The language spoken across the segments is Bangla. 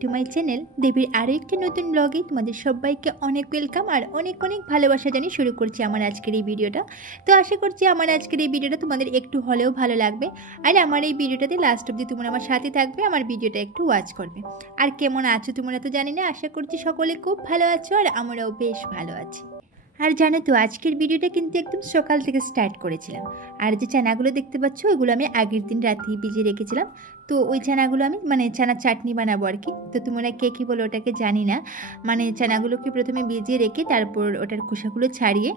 টু মাই চ্যানেল দেবীর আরও একটি নতুন ব্লগে তোমাদের সবাইকে অনেক ওয়েলকাম আর অনেক অনেক ভালোবাসা জানিয়ে শুরু করছি আমার আজকের এই ভিডিওটা। তো আশা করছি আমার আজকের এই ভিডিওটা তোমাদের একটু হলেও ভালো লাগবে আর আমার এই ভিডিওটাতে লাস্ট অবধি তোমরা আমার সাথে থাকবে, আমার ভিডিওটা একটু ওয়াচ করবে। আর কেমন আছো তোমরা তো জানি না, আশা করছি সকলে খুব ভালো আছো আর আমরাও বেশ ভালো আছি। আর জানো তো আজকের ভিডিওটা কিন্তু একদম সকাল থেকে স্টার্ট করেছিলাম। আর যে চানাগুলো দেখতে পাচ্ছ ওইগুলো আমি আগের দিন রাতেই ভিজিয়ে রেখেছিলাম। তো ওই চানাগুলো আমি চানার চাটনি বানাবো আর কি। তো তোমরা কে কী বলো ওটাকে জানি না, চানাগুলোকে প্রথমে ভিজিয়ে রেখে তারপর ওটার খোসাগুলো ছাড়িয়ে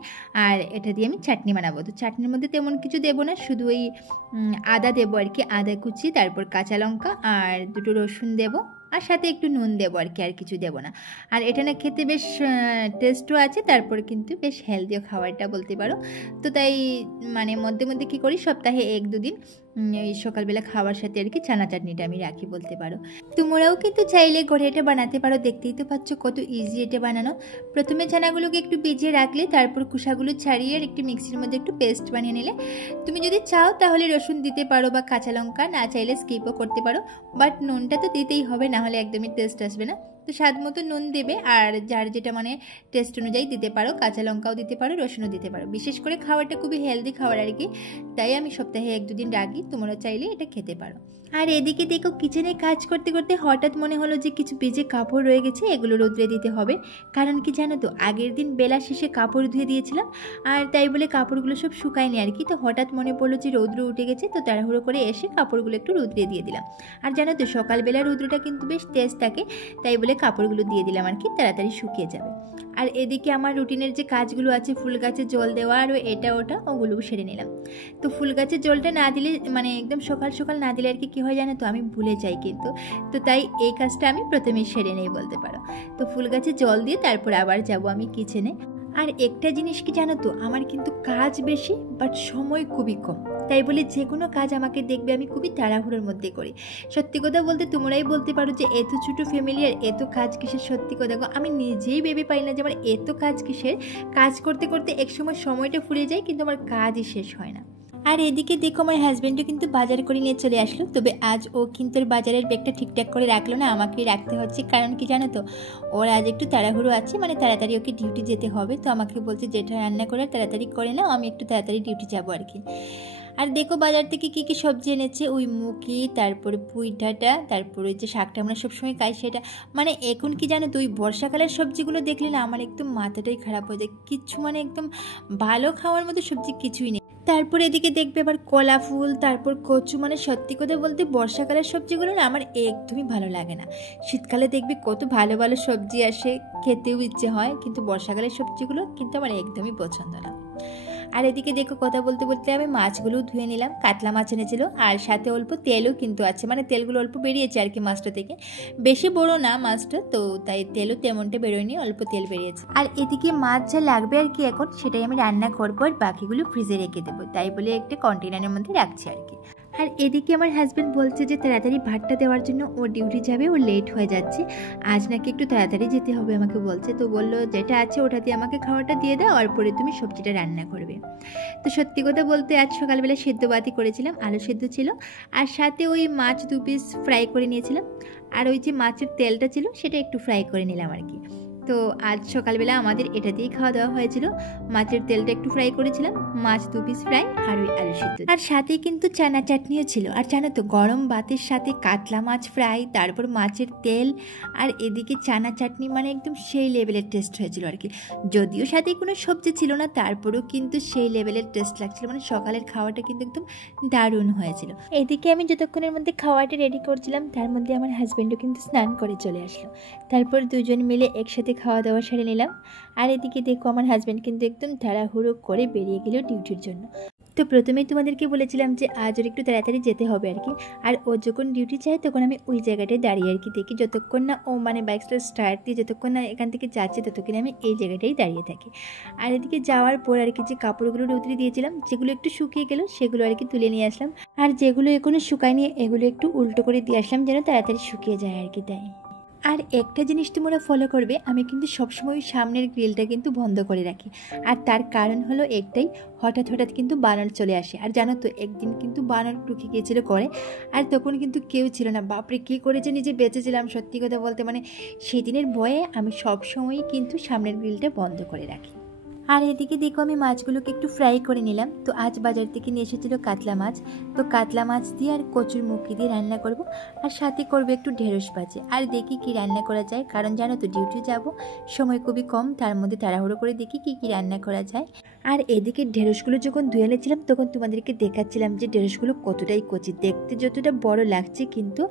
আর এটা দিয়ে আমি চাটনি বানাবো। তো চাটনির মধ্যে তেমন কিছু দেবো না, শুধু ওই আদা দেবো আর কি, আদা কুচি, তারপর কাঁচা লঙ্কা আর দুটো রসুন দেবো আর সাথে একটু নুন দেবো আর কি, আর কিছু দেবো না। আর এটা না খেতে বেশ টেস্টও আছে, তারপর কিন্তু বেশ হেলদিও খাবারটা বলতে পারো। তো তাই মধ্যে মধ্যে কী করি, সপ্তাহে 1-2 দিন এই সকালবেলা খাওয়ার সাথে আর কি চানা চাটনিটা আমি রাখি বলতে পারো। তোমরাও কিন্তু চাইলে ঘরে এটা বানাতে পারো, দেখতেই তো পাচ্ছ কত ইজি এটা বানানো। প্রথমে চানাগুলোকে একটু ভিজিয়ে রাখলে তারপর খোসাগুলো ছাড়িয়ে আর একটু মিক্সির মধ্যে একটু পেস্ট বানিয়ে নিলে, তুমি যদি চাও তাহলে রসুন দিতে পারো বা কাঁচা লঙ্কা, না চাইলে স্কিপও করতে পারো, বাট নুনটা তো দিতেই হবে, না হলে একদমই টেস্ট আসবে না। তো স্বাদ মতো নুন দেবে আর যার যেটা টেস্ট অনুযায়ী দিতে পারো, কাঁচা লঙ্কাও দিতে পারো, রসুনও দিতে পারো। বিশেষ করে খাবারটা খুবই হেলদি খাবার আর কি, তাই আমি সপ্তাহে 1-2 দিন রাখি, তোমরা চাইলে এটা খেতে পারো। আর এদিকে দেখো কিচেনে কাজ করতে করতে হঠাৎ মনে হলো যে কিছু ভিজে কাপড় রয়ে গেছে, এগুলো রোদ্রে দিতে হবে। কারণ কি জানো তো, আগের দিন বেলা শেষে কাপড় ধুয়ে দিয়েছিলাম আর তাই বলে কাপড়গুলো সব শুকায়নি আর কি। তো হঠাৎ মনে পড়লো যে রৌদ্র উঠে গেছে, তো তাড়াহুড়ো করে এসে কাপড়গুলো একটু রোদ্রে দিয়ে দিলাম। আর জানো তো সকালবেলা রৌদ্রটা কিন্তু বেশ তেজ থাকে, তাই বলে কাপড়গুলো দিয়ে দিলাম আর কি, তাড়াতাড়ি শুকিয়ে যাবে। আর এদিকে আমার রুটিনের যে কাজগুলো আছে, ফুল গাছে জল দেওয়া আর এটা ওটা ওগুলোও সেরে নিলাম। তো ফুল গাছের জলটা না দিলে একদম সকাল সকাল না দিলে আর কি হয় জানো তো, আমি ভুলে যাই কিন্তু। তো তাই এই কাজটা আমি প্রথমেই সেরে নেই বলতে পারো। তো ফুল গাছে জল দিয়ে তারপর আবার যাব আমি কিচেনে। আর একটা জিনিস কি জানো তো, আমার কিন্তু কাজ বেশি বাট সময় খুবই কম, তাই বলে যে কোনো কাজ আমাকে দেখবে আমি খুবই তাড়াহুড়োর মধ্যে করি। সত্যি কথা বলতে তোমরাই বলতে পারো যে এত ছোটো ফ্যামিলি আর এত কাজ কিসের। সত্যি কথা আমি নিজেই ভেবে পাই না যে আমার এত কাজ কিসের। কাজ করতে করতে একসময় সময়টা ফুরিয়ে যায় কিন্তু আমার কাজই শেষ হয় না। আর এদিকে দেখো আমার হাজব্যান্ডও কিন্তু বাজার করে নিয়ে চলে আসলো, তবে আজ ও কিন্তু বাজারের ব্যাগটা ঠিকঠাক করে রাখলো না, আমাকেই রাখতে হচ্ছে। কারণ কি জানো তো, ওর আজ একটু তাড়াহুড়ো আছে, তাড়াতাড়ি ওকে ডিউটি যেতে হবে। তো আমাকে বলছে যেটা রান্না করে তাড়াতাড়ি করে নাও, আমি একটু তাড়াতাড়ি ডিউটি যাবো আর কি। আর দেখো বাজার থেকে কী কী সবজি এনেছে, ওই মুখি, তারপরে পুঁই ডাঁটা, তারপরে ওই যে শাকটা আমরা সবসময় খাই সেটা। এখন কি জানো তো, ওই বর্ষাকালের সবজিগুলো দেখলে না আমার একদম মাথাটাই খারাপ হয়ে যায়। কিচ্ছু একদম ভালো খাওয়ার মতো সবজি কিছুই নেই। তারপরে এদিকে দেখবে আবার কলা ফুল, তারপর কচু। সত্যি কথা বলতে বর্ষাকালের সবজিগুলো না আমার একদমই ভালো লাগে না। শীতকালে দেখবি কত ভালো ভালো সবজি আসে, খেতেও ইচ্ছে হয়, কিন্তু বর্ষাকালের সবজিগুলো কিন্তু আমার একদমই পছন্দ না। আর এদিকে দেখো কথা বলতে বলতে আমি মাছগুলোও ধুয়ে নিলাম। কাতলা মাছ এনেছিল আর সাথে অল্প তেলও কিন্তু আছে, তেলগুলো অল্প বেরিয়েছে আর কি মাছটা থেকে, বেশি বড় না মাছটা, তো তাই তেলও তেমনটা বেরোয়নি, অল্প তেল বেরিয়েছে। আর এদিকে মাছ যা লাগবে আর কি এখন সেটাই আমি রান্না করবো আর বাকিগুলো ফ্রিজে রেখে দেবো, তাই বলে একটা কন্টেনারের মধ্যে রাখছি আর কি। আর এদিকে আমার হাজব্যান্ড বলছে যে তাড়াতাড়ি ভাতটা দেওয়ার জন্য ও ডিউটি যাবে, ও লেট হয়ে যাচ্ছে, আজ নাকি একটু তাড়াতাড়ি যেতে হবে আমাকে বলছে। তো বললো যেটা আছে ওটা দিয়ে আমাকে খাওয়াটা দিয়ে দাও আর পরে তুমি সবজিটা রান্না করবে। তো সত্যি কথা বলতে আজ সকালবেলা সেদ্ধ ভাতই করেছিলাম, আলু সেদ্ধ ছিল আর সাথে ওই মাছ 2 পিস ফ্রাই করে নিয়েছিলাম, আর ওই যে মাছের তেলটা ছিল সেটা একটু ফ্রাই করে নিলাম আর কি। তো আজ সকালবেলা আমাদের এটা দিয়েই খাওয়া দাওয়া হয়েছিল। মাছের তেলটা একটু ফ্রাই করেছিলাম, মাছ 2 পিস ফ্রাই আর ওই আলু সিদ্ধ, আর সাথে কিন্তু চানা চাটনিও ছিল। আর জানো তো গরম ভাতের সাথে কাতলা মাছ ফ্রাই, তারপর মাছের তেল আর এদিকে চানা চাটনি, একদম সেই লেভেলের টেস্ট হয়েছিল আর কি। যদিও সাথে কোনো সবজি ছিল না, তারপরেও কিন্তু সেই লেভেলের টেস্ট লাগছিল। সকালের খাওয়াটা কিন্তু একদম দারুণ হয়েছিল। এদিকে আমি যতক্ষণের মধ্যে খাওয়াটা রেডি করছিলাম তার মধ্যে আমার হাজব্যান্ডও কিন্তু স্নান করে চলে আসলো, তারপর দুজন মিলে একসাথে খাওয়া দাওয়া সেরে নিলাম। আর এদিকে দেখো আমার হাজব্যান্ড কিন্তু একদম তাড়াহুড়ো করে বেরিয়ে গেল ডিউটির জন্য। তো প্রথমেই তোমাদেরকে বলেছিলাম যে আজ ওর একটু তাড়াতাড়ি যেতে হবে আর কি। আর ও যখন ডিউটি যায় তখন আমি ওই জায়গাটায় দাঁড়িয়ে আর কি দেখি, যতক্ষণ না ও বাইকটা স্টার্ট দিয়ে যতক্ষণ না এখান থেকে যাচ্ছে ততক্ষণ আমি এই জায়গাটাই দাঁড়িয়ে থাকি। আর এদিকে যাওয়ার পর আর কি যে কাপড়গুলো রোদ্রে দিয়েছিলাম যেগুলো একটু শুকিয়ে গেল সেগুলো আর কি তুলে নিয়ে আসলাম, আর যেগুলো এখনো শুকায়নি এগুলো একটু উল্টো করে দিয়ে আসলাম যেন তাড়াতাড়ি শুকিয়ে যায় আর কি। তাই আর একটা জিনিস তোমরা ফলো করবে, আমি কিন্তু সবসময় সামনের গ্রিলটা কিন্তু বন্ধ করে রাখি। আর তার কারণ হলো একটাই, হঠাৎ হঠাৎ কিন্তু বানর চলে আসে। আর জানো তো একদিন কিন্তু বানর ঢুকে গিয়েছিল করে, আর তখন কিন্তু কেউ ছিল না। বাপরে কী করেছে, নিজে বেঁচেছিলাম সত্যি কথা বলতে। মানে সেদিনের ভয়ে আমি সবসময়ই কিন্তু সামনের গ্রিলটা বন্ধ করে রাখি। আর এদিকে দেখো আমি মাছগুলোকে একটু ফ্রাই করে নিলাম। তো আজ বাজার থেকে নিয়ে এসেছিলো কাতলা মাছ। তো কাতলা মাছ দিয়ে আর কচুর মুখি দিয়ে রান্না করব, আর সাথে করবো একটু ঢেঁড়স ভাজি। আর দেখি কি রান্না করা যায়, কারণ জানো তো ডিউটি যাব, সময় খুবই কম, তার মধ্যে তাড়াহুড়ো করে দেখি কি রান্না করা যায়। আর এদিকে ঢেঁড়সগুলো যখন ধুয়ে এনেছিলাম তখন তোমাদেরকে দেখাচ্ছিলাম যে ঢেঁড়সগুলো কতটাই কচি, দেখতে যতটা বড় লাগছে কিন্তু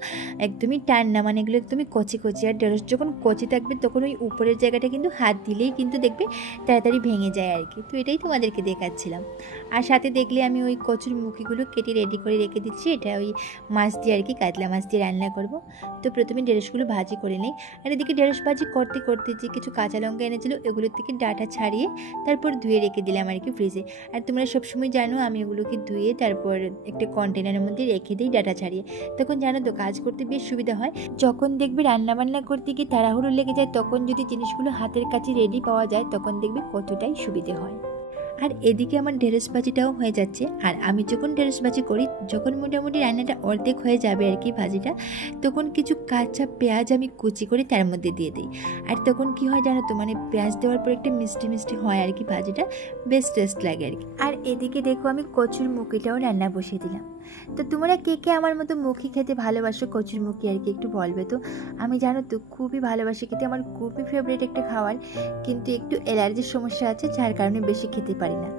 একদমই টান না, মানে এগুলো একদমই কচি কচি। আর ঢেঁড়স যখন কচি থাকবে তখন ওই উপরের জায়গাটা কিন্তু হাত দিলেই কিন্তু দেখবে তাড়াতাড়ি ভেঙে যায় আর কি। তো এটাই তোমাদেরকে দেখাচ্ছিলাম। আর সাথে দেখলে আমি ওই কচুর মুখিগুলো কেটে রেডি করে রেখে দিচ্ছি। এটা ওই মাছ দিয়ে আর কি, কাতলা মাছ দিয়ে রান্না করব। তো প্রথমে ঢেঁড়সগুলো ভাজি করে নিই। আর এদিকে ঢেঁড়স ভাজি করতে করতে যে কিছু কাঁচা লঙ্কা এনেছিল এগুলোর থেকে ডাঁটা ছাড়িয়ে তারপর ধুয়ে রেখে দিলাম আর কি ফ্রিজে। আর তোমরা সবসময় জানো আমি ওগুলোকে ধুয়ে তারপর একটা কন্টেনারের মধ্যে রেখে দিই ডাঁটা ছাড়িয়ে। তখন জানো তো কাজ করতে বেশ সুবিধা হয়। যখন দেখবে রান্নাবান্না করতে গিয়ে তাড়াহুড়ো লেগে যায়, তখন যদি জিনিসগুলো হাতের কাছে রেডি পাওয়া যায় তখন দেখবে কতটাই সুবিধে হয়। আর এদিকে আমার ঢেঁড়স ভাজিটাও হয়ে যাচ্ছে। আর আমি যখন ঢেঁড়স ভাজি করি, যখন মোটামুটি রান্নাটা অর্ধেক হয়ে যাবে আর কি ভাজিটা, তখন কিছু কাঁচা পেঁয়াজ আমি কুচি করে তার মধ্যে দিয়ে দিই। আর তখন কি হয় জানো তো, মানে পেঁয়াজ দেওয়ার পর একটা মিষ্টি মিষ্টি হয় আর কি, ভাজিটা বেশ টেস্ট লাগে আর কি। আর এদিকে দেখো আমি কচুর মুখিটাও রান্না বসিয়ে দিলাম। তো তোমরা কে কে আমার মতো মুখি খেতে ভালোবাসো, কচুর মুখি আর কি, একটু বলবে তো। আমি জানো তো খুবই ভালোবাসি খেতে, আমার খুবই ফেভারিট একটা খাবার, কিন্তু একটু অ্যালার্জির সমস্যা আছে যার কারণে বেশি খেতে পারি না।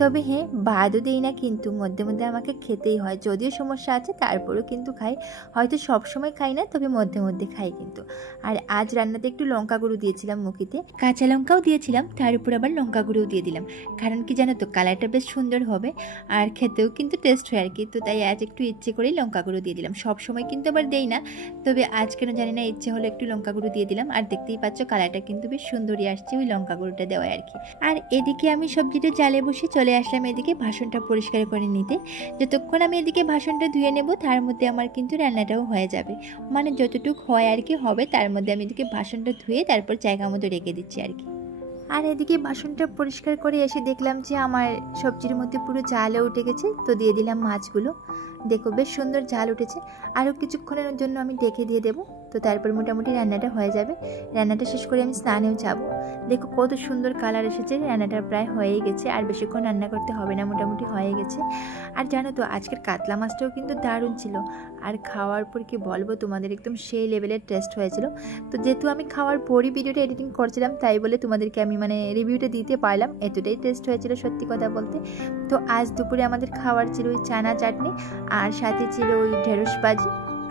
তবে হ্যাঁ, বাদও দিই না, কিন্তু মধ্যে মধ্যে আমাকে খেতেই হয়। যদিও সমস্যা আছে তারপরেও কিন্তু খাই, হয়তো সব সময় খাই না, তবে মধ্যে মধ্যে খাই কিন্তু। আর আজ রান্নাতে একটু লঙ্কা গুঁড়ো দিয়েছিলাম মুখিতে, কাঁচা লঙ্কাও দিয়েছিলাম, তার উপর আবার লঙ্কা গুঁড়োও দিয়ে দিলাম। কারণ কি জানো তো, কালারটা বেশ সুন্দর হবে আর খেতেও কিন্তু টেস্ট হয় আর কি। তো তাই আজ একটু ইচ্ছে করেই লঙ্কা গুঁড়ো দিয়ে দিলাম। সব সময় কিন্তু আবার দেই না, তবে আজ কেন জানি না ইচ্ছে হলো একটু লঙ্কা গুঁড়ো দিয়ে দিলাম। আর দেখতেই পাচ্ছ কালারটা কিন্তু বেশ সুন্দরই আসছে ওই লঙ্কা গুঁড়োটা দেওয়া আর কি। আর এদিকে আমি সবজিটা চালে বসে চলে আসলাম এদিকে বাসনটা পরিষ্কার করে নিতে। যতক্ষণ আমি এদিকে বাসনটা ধুয়ে নেব তার মধ্যে আমার কিন্তু রান্নাটাও হয়ে যাবে, মানে যতটুকু হয় আর কি হবে, তার মধ্যে আমি এদিকে বাসনটা ধুয়ে তারপর জায়গা মতো রেখে দিচ্ছি আর কি। আর এদিকে বাসনটা পরিষ্কার করে এসে দেখলাম যে আমার সবজির মধ্যে পুরো জালও উঠে গেছে। তো দিয়ে দিলাম মাছগুলো, দেখো বেশ সুন্দর জাল উঠেছে। আরও কিছুক্ষণের জন্য আমি ঢেকে দিয়ে দেবো, তো তারপর মোটামুটি রান্নাটা হয়ে যাবে। রান্নাটা শেষ করে আমি স্নানেও যাব। দেখো কত সুন্দর কালার এসেছে, রান্নাটা প্রায় হয়েই গেছে, আর বেশিক্ষণ রান্না করতে হবে না, মোটামুটি হয়ে গেছে। আর জানো তো আজকের কাতলা মাছটাও কিন্তু দারুণ ছিল, আর খাওয়ার পর কি বলবো তোমাদের, একদম সেই লেভেলের টেস্ট হয়েছিল। তো যেহেতু আমি খাওয়ার পরই ভিডিওটা এডিটিং করছিলাম, তাই বলে তোমাদেরকে আমি মানে রিভিউটা দিতে পারলাম, এতটাই টেস্ট হয়েছিল সত্যি কথা বলতে। তো আজ দুপুরে আমাদের খাওয়ার ছিল ওই চানা চাটনি, আর সাথে ছিল ওই ঢেঁড়স ভাজি,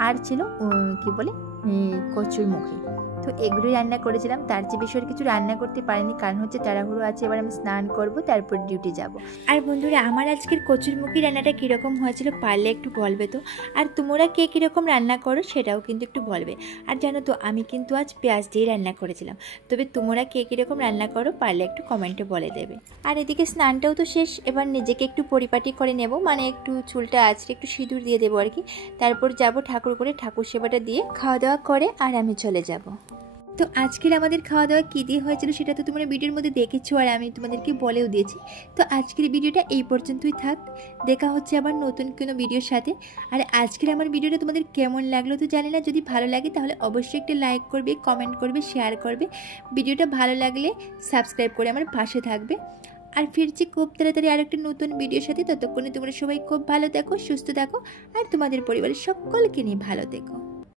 আর ছিল কি বলে কচুর মুখি। তো এগুলোই রান্না করেছিলাম, তার চেয়ে বেশি আর কিছু রান্না করতে পারিনি, কারণ হচ্ছে তাড়াহুড়ো আছে। এবার আমি স্নান করব, তারপর ডিউটি যাব। আর বন্ধুরা আমার আজকের কচুরমুখী রান্নাটা কীরকম হয়েছিল পারলে একটু বলবে তো। আর তোমরা কে কীরকম রান্না করো সেটাও কিন্তু একটু বলবে। আর জানো তো আমি কিন্তু আজ পেঁয়াজ দিয়ে রান্না করেছিলাম, তবে তোমরা কে কীরকম রান্না করো পারলে একটু কমেন্টে বলে দেবে। আর এদিকে স্নানটাও তো শেষ, এবার নিজেকে একটু পরিপাটি করে নেব, মানে একটু চুলটা আঁচড়ে একটু সিঁদুর দিয়ে দেবো আর কি। তারপর যাব ঠাকুর করে, ঠাকুর সেবাটা দিয়ে খাওয়া দাওয়া করে আর আমি চলে যাব। তো আজকের আমাদের খাওয়া দাওয়া কী দিয়ে হয়েছিল সেটা তো তোমরা ভিডিওর মধ্যে দেখেছো, আর আমি তোমাদেরকে বলেও দিয়েছি। তো আজকের ভিডিওটা এই পর্যন্তই থাক, দেখা হচ্ছে আবার নতুন কোনো ভিডিওর সাথে। আর আজকের আমার ভিডিওটা তোমাদের কেমন লাগলো তো জানি না, যদি ভালো লাগে তাহলে অবশ্যই একটা লাইক করবে, কমেন্ট করবে, শেয়ার করবে। ভিডিওটা ভালো লাগলে সাবস্ক্রাইব করে আমার পাশে থাকবে। আর ফিরছি খুব তাড়াতাড়ি আর একটা নতুন ভিডিওর সাথে। ততক্ষণে তোমরা সবাই খুব ভালো থাকো, সুস্থ থাকো, আর তোমাদের পরিবারের সকলকে নিয়ে ভালো থেকো।